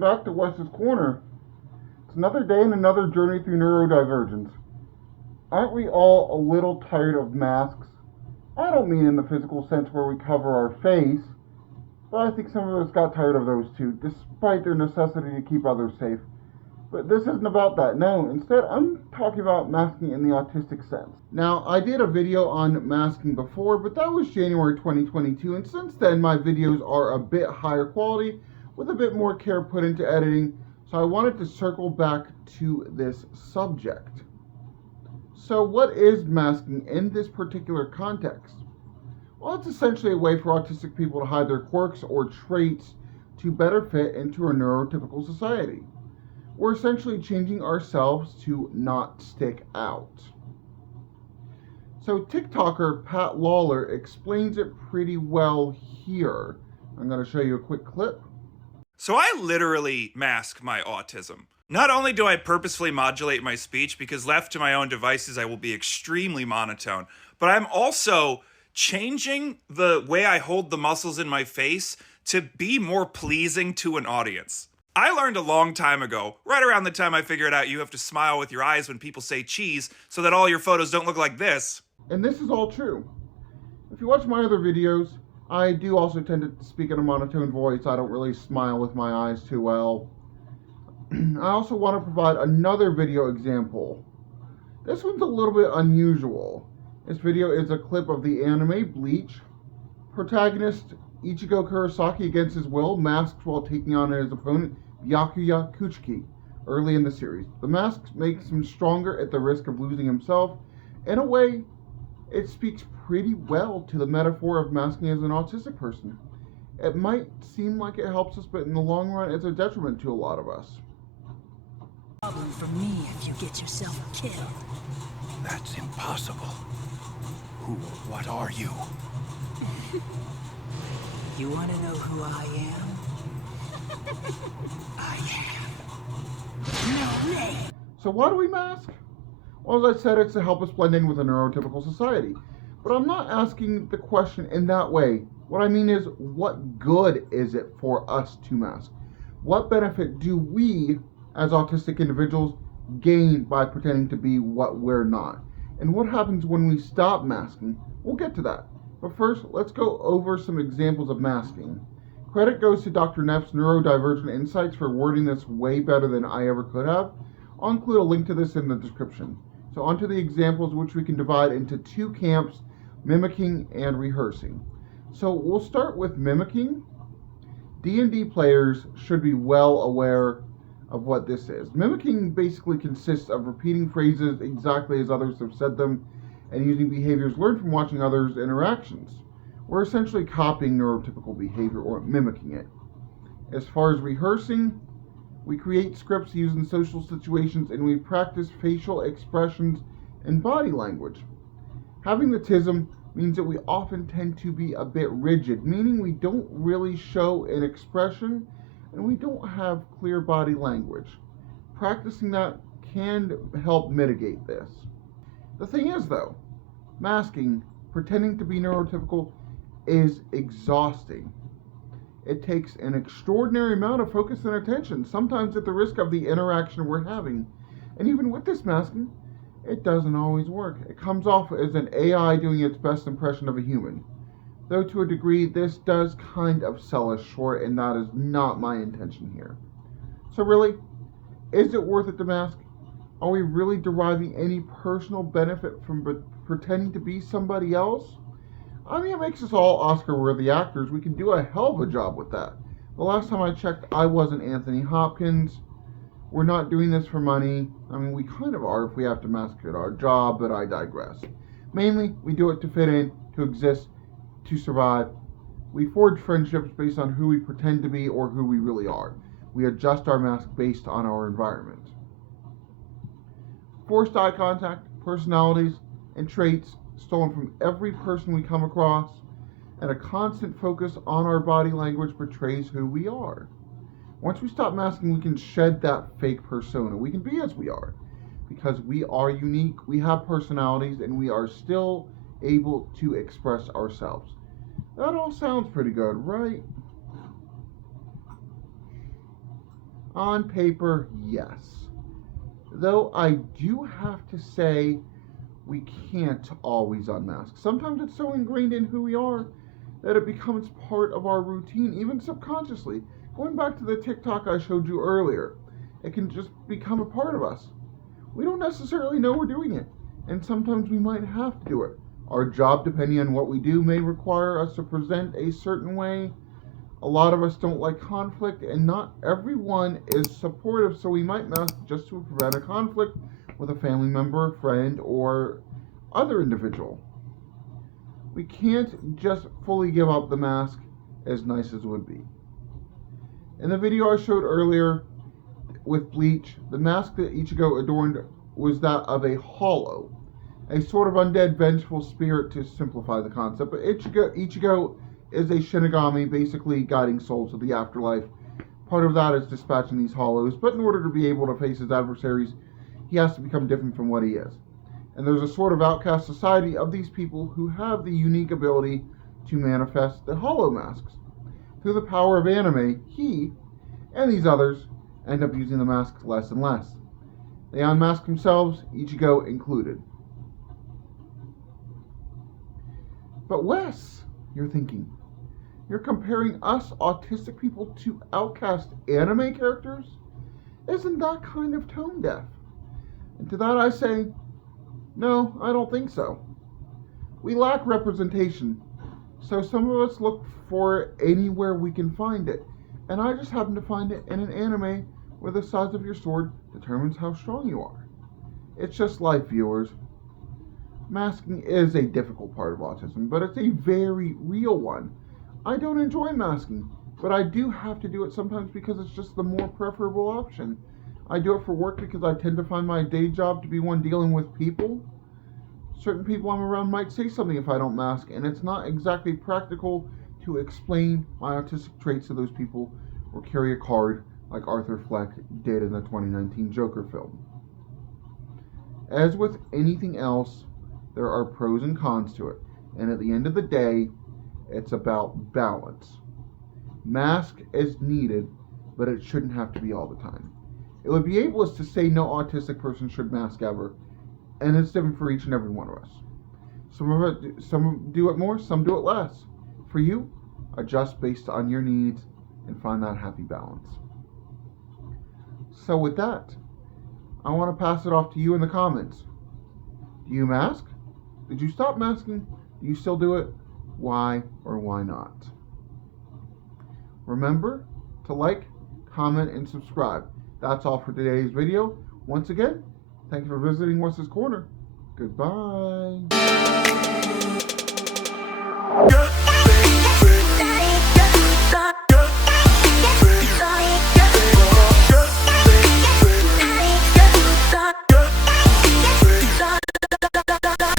welcome back to Wes's Corner. It's another day and another journey through neurodivergence. Aren't we all a little tired of masks? I don't mean in the physical sense where we cover our face, but I think some of us got tired of those too, despite their necessity to keep others safe. But this isn't about that. No, instead I'm talking about masking in the autistic sense. Now, I did a video on masking before, but that was January 2022, and since then my videos are a bit higher quality, with a bit more care put into editing, so I wanted to circle back to this subject. So what is masking in this particular context? Well, it's essentially a way for autistic people to hide their quirks or traits to better fit into a neurotypical society. We're essentially changing ourselves to not stick out. So TikToker Pat Lawler explains it pretty well here. I'm going to show you a quick clip. So I literally mask my autism. Not only do I purposefully modulate my speech, because left to my own devices I will be extremely monotone, but I'm also changing the way I hold the muscles in my face to be more pleasing to an audience. I learned a long time ago, right around the time I figured out you have to smile with your eyes when people say cheese so that all your photos don't look like this. And this is all true. If you watch my other videos, I do also tend to speak in a monotone voice. I don't really smile with my eyes too well. I also want to provide another video example. This one's a little bit unusual. This video is a clip of the anime Bleach. Protagonist Ichigo Kurosaki, against his will, masks while taking on his opponent Byakuya Kuchiki early in the series. The mask makes him stronger at the risk of losing himself. In a way, it speaks pretty well to the metaphor of masking as an autistic person. It might seem like it helps us, but in the long run, it's a detriment to a lot of us. Problem for me if you get yourself killed. That's impossible. Who or what are you? You want to know who I am? I am. No name. So why do we mask? Well, as I said, it's to help us blend in with a neurotypical society. But I'm not asking the question in that way. What I mean is, what good is it for us to mask? What benefit do we, as autistic individuals, gain by pretending to be what we're not? And what happens when we stop masking? We'll get to that. But first, let's go over some examples of masking. Credit goes to Dr. Neff's Neurodivergent Insights for wording this way better than I ever could have. I'll include a link to this in the description. So onto the examples, which we can divide into two camps, mimicking and rehearsing. So we'll start with mimicking. D&D players should be well aware of what this is. Mimicking basically consists of repeating phrases exactly as others have said them and using behaviors learned from watching others' interactions. We're essentially copying neurotypical behavior or mimicking it. As far as rehearsing, we create scripts used in social situations and we practice facial expressions and body language. Having the TISM means that we often tend to be a bit rigid, meaning we don't really show an expression and we don't have clear body language. Practicing that can help mitigate this. The thing is, though, masking, pretending to be neurotypical, is exhausting. It takes an extraordinary amount of focus and attention, sometimes at the risk of the interaction we're having. And even with this masking, it doesn't always work. It comes off as an AI doing its best impression of a human. Though to a degree, this does kind of sell us short, and that is not my intention here. So really, is it worth it to mask? Are we really deriving any personal benefit from pretending to be somebody else? I mean, it makes us all Oscar-worthy actors. We can do a hell of a job with that. The last time I checked, I wasn't Anthony Hopkins. We're not doing this for money. I mean, we kind of are if we have to mask at our job, but I digress. Mainly, we do it to fit in, to exist, to survive. We forge friendships based on who we pretend to be or who we really are. We adjust our mask based on our environment. Forced eye contact, personalities, and traits stolen from every person we come across, and a constant focus on our body language portrays who we are. Once we stop masking, we can shed that fake persona. We can be as we are, because we are unique, we have personalities, and we are still able to express ourselves. That all sounds pretty good, right? On paper, yes. Though I do have to say, we can't always unmask. Sometimes it's so ingrained in who we are that it becomes part of our routine, even subconsciously. Going back to the TikTok I showed you earlier, it can just become a part of us. We don't necessarily know we're doing it, and sometimes we might have to do it. Our job, depending on what we do, may require us to present a certain way. A lot of us don't like conflict, and not everyone is supportive, so we might mask just to prevent a conflict with a family member, friend, or other individual. We can't just fully give up the mask, as nice as it would be. In the video I showed earlier with Bleach, the mask that Ichigo adorned was that of a hollow, a sort of undead, vengeful spirit to simplify the concept. But Ichigo is a Shinigami, basically guiding souls to the afterlife. Part of that is dispatching these hollows, but in order to be able to face his adversaries, he has to become different from what he is. And there's a sort of outcast society of these people who have the unique ability to manifest the hollow masks. Through the power of anime, he and these others end up using the masks less and less. They unmask themselves, Ichigo included. But Wes, you're thinking, you're comparing us autistic people to outcast anime characters? Isn't that kind of tone deaf? And to that I say, no, I don't think so. We lack representation, so some of us look for it anywhere we can find it. And I just happen to find it in an anime where the size of your sword determines how strong you are. It's just life, viewers. Masking is a difficult part of autism, but it's a very real one. I don't enjoy masking, but I do have to do it sometimes because it's just the more preferable option. I do it for work because I tend to find my day job to be one dealing with people. Certain people I'm around might say something if I don't mask, and it's not exactly practical to explain my autistic traits to those people or carry a card like Arthur Fleck did in the 2019 Joker film. As with anything else, there are pros and cons to it, and at the end of the day, it's about balance. Mask is needed, but it shouldn't have to be all the time. It would be ableist to say no autistic person should mask ever, and it's different for each and every one of us. Some do it more, some do it less. For you, adjust based on your needs and find that happy balance. So with that, I want to pass it off to you in the comments. Do you mask? Did you stop masking? Do you still do it? Why or why not? Remember to like, comment, and subscribe. That's all for today's video. Once again, thank you for visiting Wes's Corner. Goodbye.